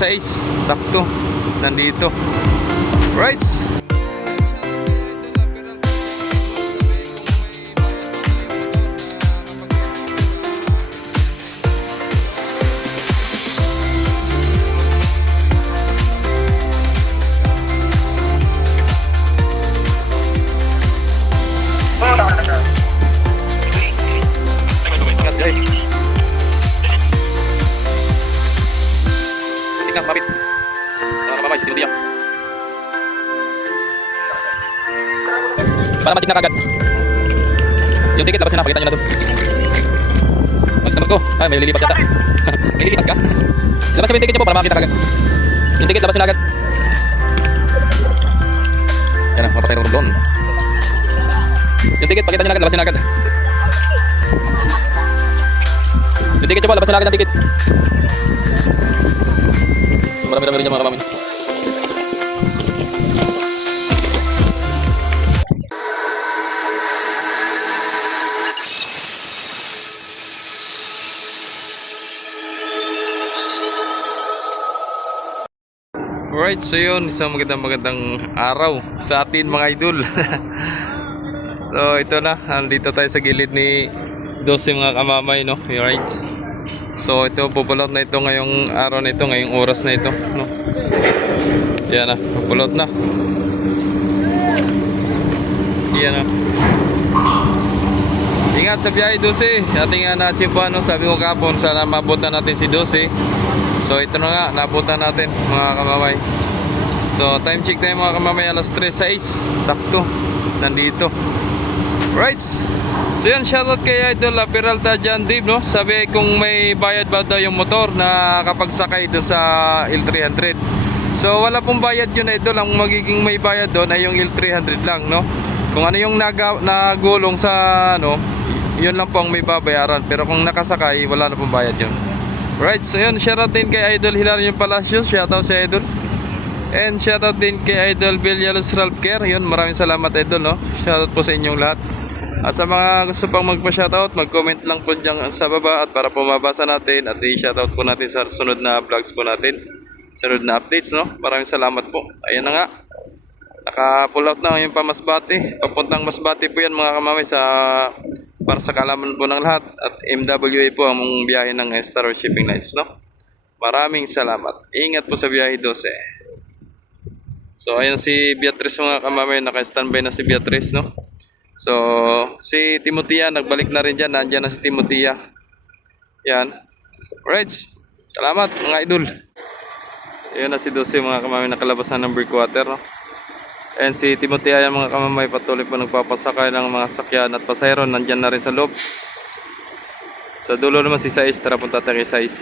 6, sakto. Nandito. Right. Tingnan, kapit. Kamamay, si Timothy. Para ma-check na kagad. Yung ticket, labas nyo na. Pakita nyo na doon. Malis naman ko. Ay, may lilipat yata. May lilipat ka? Labas nyo yung ticket nyo po para makita kagad. Yung ticket, labas nyo na agad. Yan na, mapasay na doon. Yung ticket, pakita nyo na agad. Labas nyo na agad. Yung ticket nyo po, labas nyo na agad ang ticket. Marami-rami rin dyan mga kamamin. Alright, so yun, isang magandang araw sa atin mga idol. So ito na, andito tayo sa gilid ni 12 mga kamamay, no? Alright. So ito, pupulot na ito ngayong araw na ito, ngayong oras na ito, no? Yan na, pupulot na. Yan na. Ingat sa biyahe 12. Ating na-chimpuan, no? Sabi ko kapon, sana mabutan natin si 12. So ito na nga, nabutan natin mga kamamay. So time check tayo mga kamamay, alas 3:06. Sakto, nandito. Right. So yan, shoutout kay Idol Peralta John Dave, no? Sabi kung may bayad ba daw yung motor na kapag sakay doon sa L300. So wala pong bayad yun, Idol. Ang magiging may bayad doon ay yung L300 lang, no? Kung ano yung nagulong sa ano, yun lang po ang may babayaran. Pero kung nakasakay, wala na pong bayad yun. Right, so yun, shoutout din kay Idol Hilario Palacios. Shoutout si Idol. And shoutout din kay Idol Villaluz Ralph Care. Yun, maraming salamat Idol, no? Shoutout po sa inyong lahat. At sa mga gusto pang magpa-shoutout, mag-comment lang po dyan sa baba at para po mabasa natin at i-shoutout po natin sa sunod na vlogs po natin, sunod na updates, no? Maraming salamat po. Ayan na nga, naka-pull out na yung Masbate. Papuntang Masbate po yan mga kamamay, para sa kalaman po ng lahat. At MWA po ang biyahe ng Star Shipping Lines, no? Maraming salamat. Ingat po sa biyahe 12. So ayan si Beatrice mga kamamay, naka-standby na si Beatrice, no? So, si Timothea, nagbalik na rin dyan. Nandyan na si Timothea. Yan. Alright. Salamat mga idol. Ayan na si 12 mga kamamay, nakalabas na ng breakwater, no? And si Timothea yan mga kamamay, patuloy po nagpapasakay ng mga sakyan at pasahero. Nandyan na rin sa loob. Sa dulo naman si Sais. Tara punta tayo kay Sais.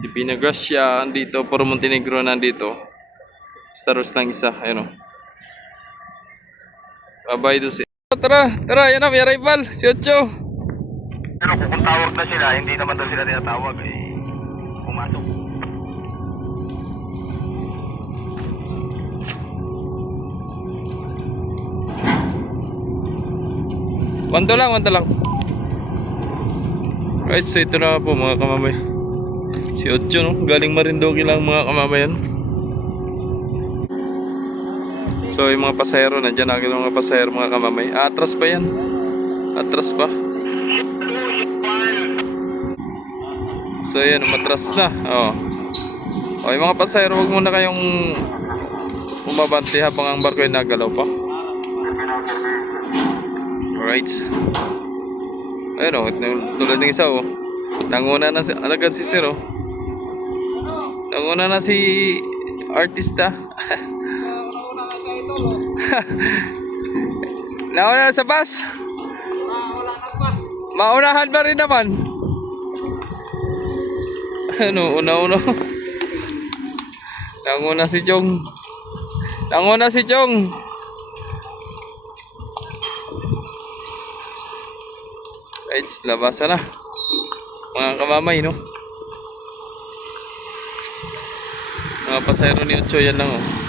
Si Pinagracia, andito. Puro Montenegro nandito. Star Wars ng isa. Ayan o. Bye-bye 12. Tara, yan na, may arrival, si Ocho. Pero kung tawag na sila, hindi naman daw sila tinatawag, pumasok. Wanto lang. Right, so ito na po mga kamamay. Si Ocho, no? Galing Marinduque lang mga kamamayan. So yung mga pasahero, nandyan na yung mga pasahero mga kamamay. Atras pa yan. Atras pa. So yan, umatras na. O yung mga pasahero, huwag muna kayong umabante habang ang barko ay nagalaw pa. Alright. Ayun o, tulad ng isa o. Nanguna na si, alagad si Sir o. Nanguna na si artista. Nauna na sa bus. Maunahan pa rin naman. Ano, una. Nanguna si Chong. Right, labasan na. Mga kamamay, no? Mga pasayro ni Ocho, yan lang, oh.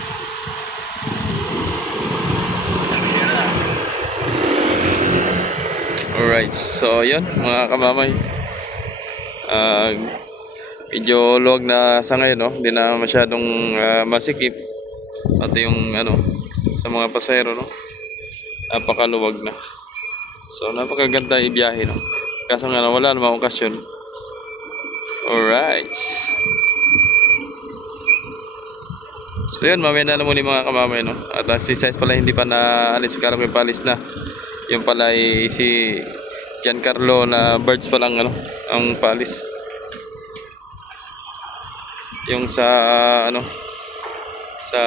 Alright, so yun mga kamamay, Medyo luwag na sa ngayon, no? Hindi na masyadong masikip. Pati yung ano, sa mga pasahero, no? Napakaluwag na. So, napakaganda ibiyahe, no? Kaso nga, wala namang okasyon. Alright. So, yun, mamaya na muna yung mga kamamay, no? At si Size pala hindi pa naalis. Kala ko yung palis na. Yung pala ay si Giancarlo na birds pa lang, ano, ang palis. Yung sa, ano, sa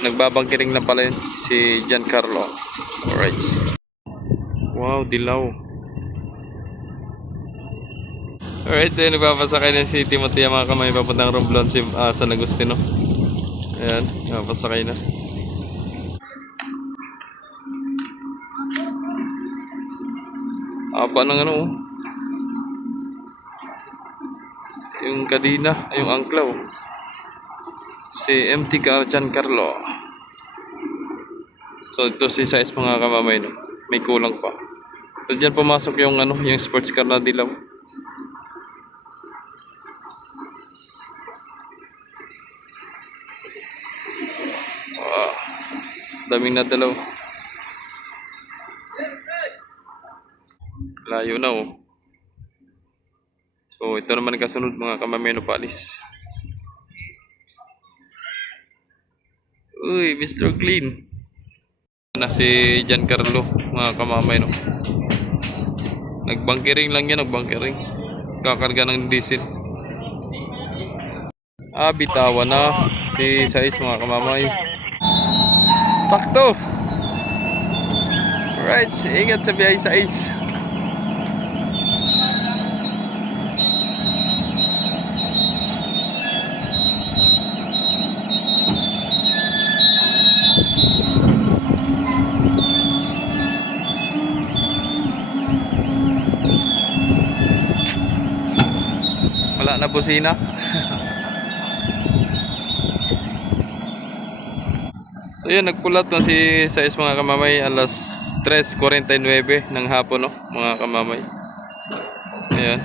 nagbabangkiring na pala yun, si Giancarlo. Alright. Wow, dilaw. Alright, so yun, nagpapasakay na si Timothy mga kamay papuntang Romblon San Agustino. Ayan, nagpapasakay na. Apa ng ano, yung kadina, yung angklaw. Si MT Giancarlo. So ito si Size mga kamamay, no? May kulang pa. So dyan pumasok yung ano, yung sports car na dilaw. Daming nadalaw. Layo na, oh. So ito naman kasunod mga kamamay no palis. Uy, Mr. Clean. Na si Giancarlo mga kamamay, no. Nagbangkering lang yan, nagbangkering. Kakarga ng diesel. Bitawan na si Size mga kamamay. Sakto. Right, ingat sa biyahe Size. Wala na busina. So yun, nagpulat na si Size mga kamamay alas 3:49 ng hapon, no, mga kamamay. Ayan.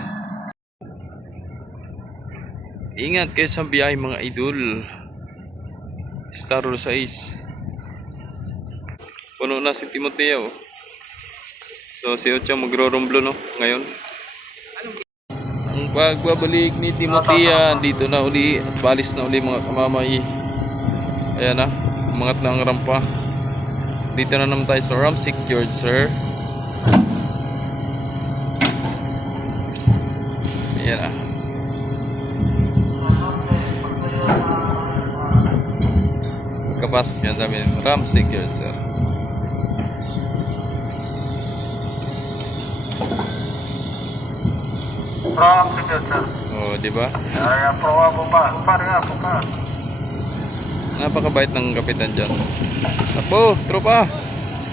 Ingat kayo sa biyahe mga idol. Star Road 6. Puno na si Timoteo. So si Ocha magro-romblo, no, ngayon. Ang pagbabalik ni Timoteo dito na uli at balis na uli mga kamamay. Ayan na, umangat na ang rampa. Dito na naman tayo sa ramp secured, sir. Ayan na. Kapasok yan namin, ramp secured, sir. From Sigil, sir. Oh, di ba? Ay, proa po pa. Pare po ka. Napakabait ng kapitan dyan. Apo, tropa.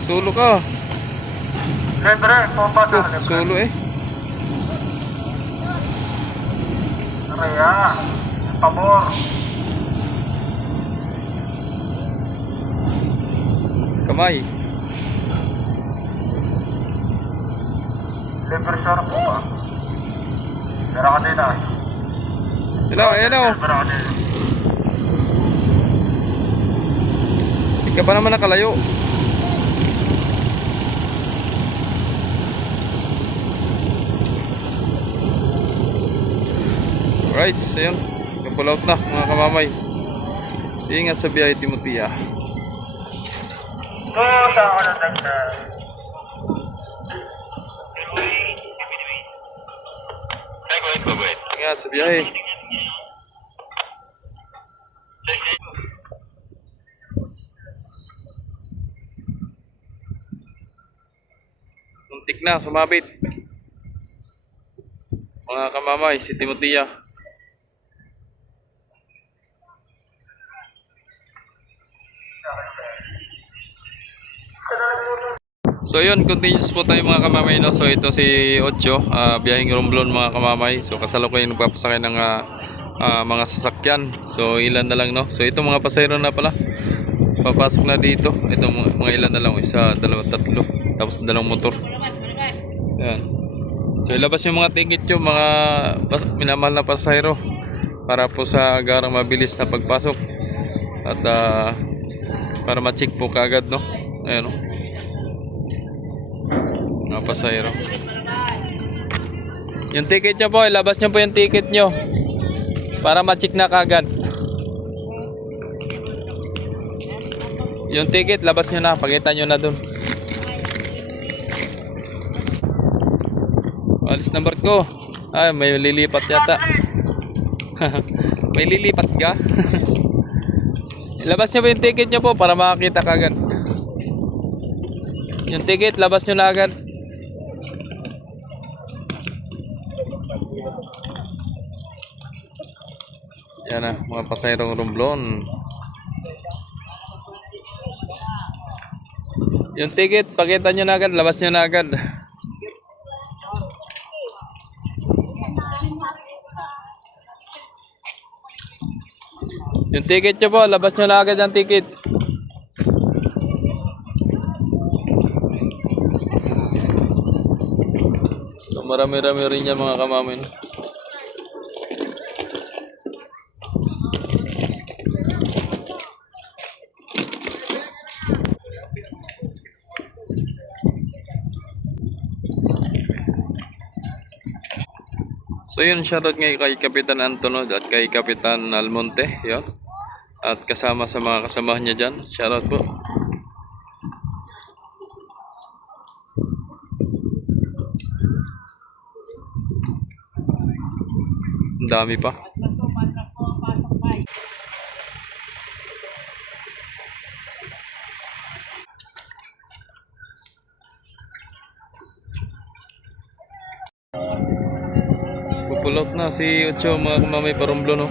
Solo ka. Libre, pompa, sir. Oh, solo eh. Raya, pabor. Kamay. Libre, sir po pa. Pero kanina. Hello, ayan o. Pero kanina. Hindi ka pa naman nakalayo. Alright, so yun. Pull out na mga kamamay. Ingat sa biyahe Timoteo. Sa ako na nagdaan. Ingat sa biyahe. Muntik na, sumabit. Mga kamamay, si Timoteo. So yun, continuous po tayo mga kamamay, no? So ito si Ocho, biyaheng Romblon mga kamamay. So kasalukuyan nagpapasakay ng mga sasakyan. So ilan na lang, no? So ito mga pasahero na pala. Papasok na dito. Ito mga ilan na lang, isa, dalawa, tatlo. Tapos dalawang motor. Yan. So ilabas yung mga ticket nyo, mga minamahal na pasahero, para po sa agarang mabilis na pagpasok. At para ma-check po kaagad, no? Ayan, no? Mga pasahero. Yung ticket nyo po, ilabas nyo po yung ticket nyo para ma-check na kaagad. Yung ticket, labas nyo na, pakita nyo na dun. Alis na barko. Ay, may lilipat yata. May lilipat ka? Ilabas nyo po yung ticket nyo po para makakita kaagad. Yung ticket, labas nyo na agad. Yan na, mga pasahirong Romblon. Yung ticket, pakita nyo na agad, labas nyo na agad. Yung ticket nyo po, labas nyo na agad ang ticket. So marami-rami rin yan mga kamamin. So yun, shoutout ngayon kay Kapitan Antonio at kay Kapitan Almonte, yun. At kasama sa mga kasamahan niya dyan, shoutout po. Ang dami pa. Pupulot na si Ocho mga kamamay Paromblo, no?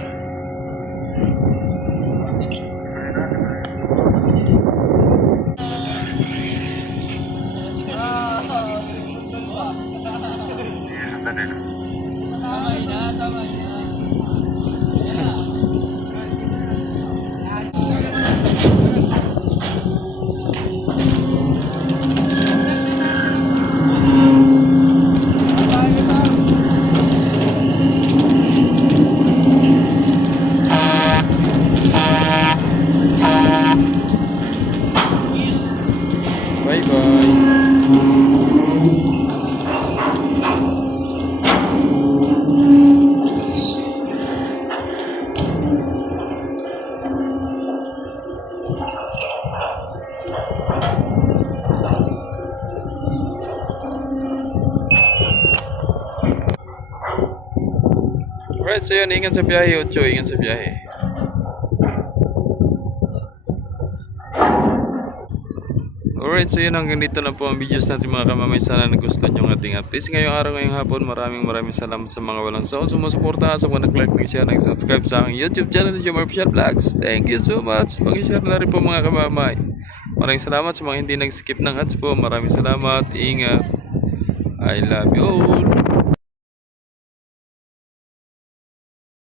Bye bye. Alright, so yun, ingat sa biyahe, Ocho, ingat sa biyahe. Alright, so yun, hanggang dito na po ang videos natin mga kamamay. Sana nagustuhan nyo ang ating updates ngayong araw, ngayong hapon. Maraming salamat sa mga walang sawang sumusuporta, sa mga nag-like, nag-share, nag-subscribe sa aking YouTube channel, Jomar Official Vlogs. Thank you so much. Pag-share na rin po mga kamamay. Maraming salamat sa mga hindi nag-skip ng ads po. Maraming salamat. Ingat. I love you all.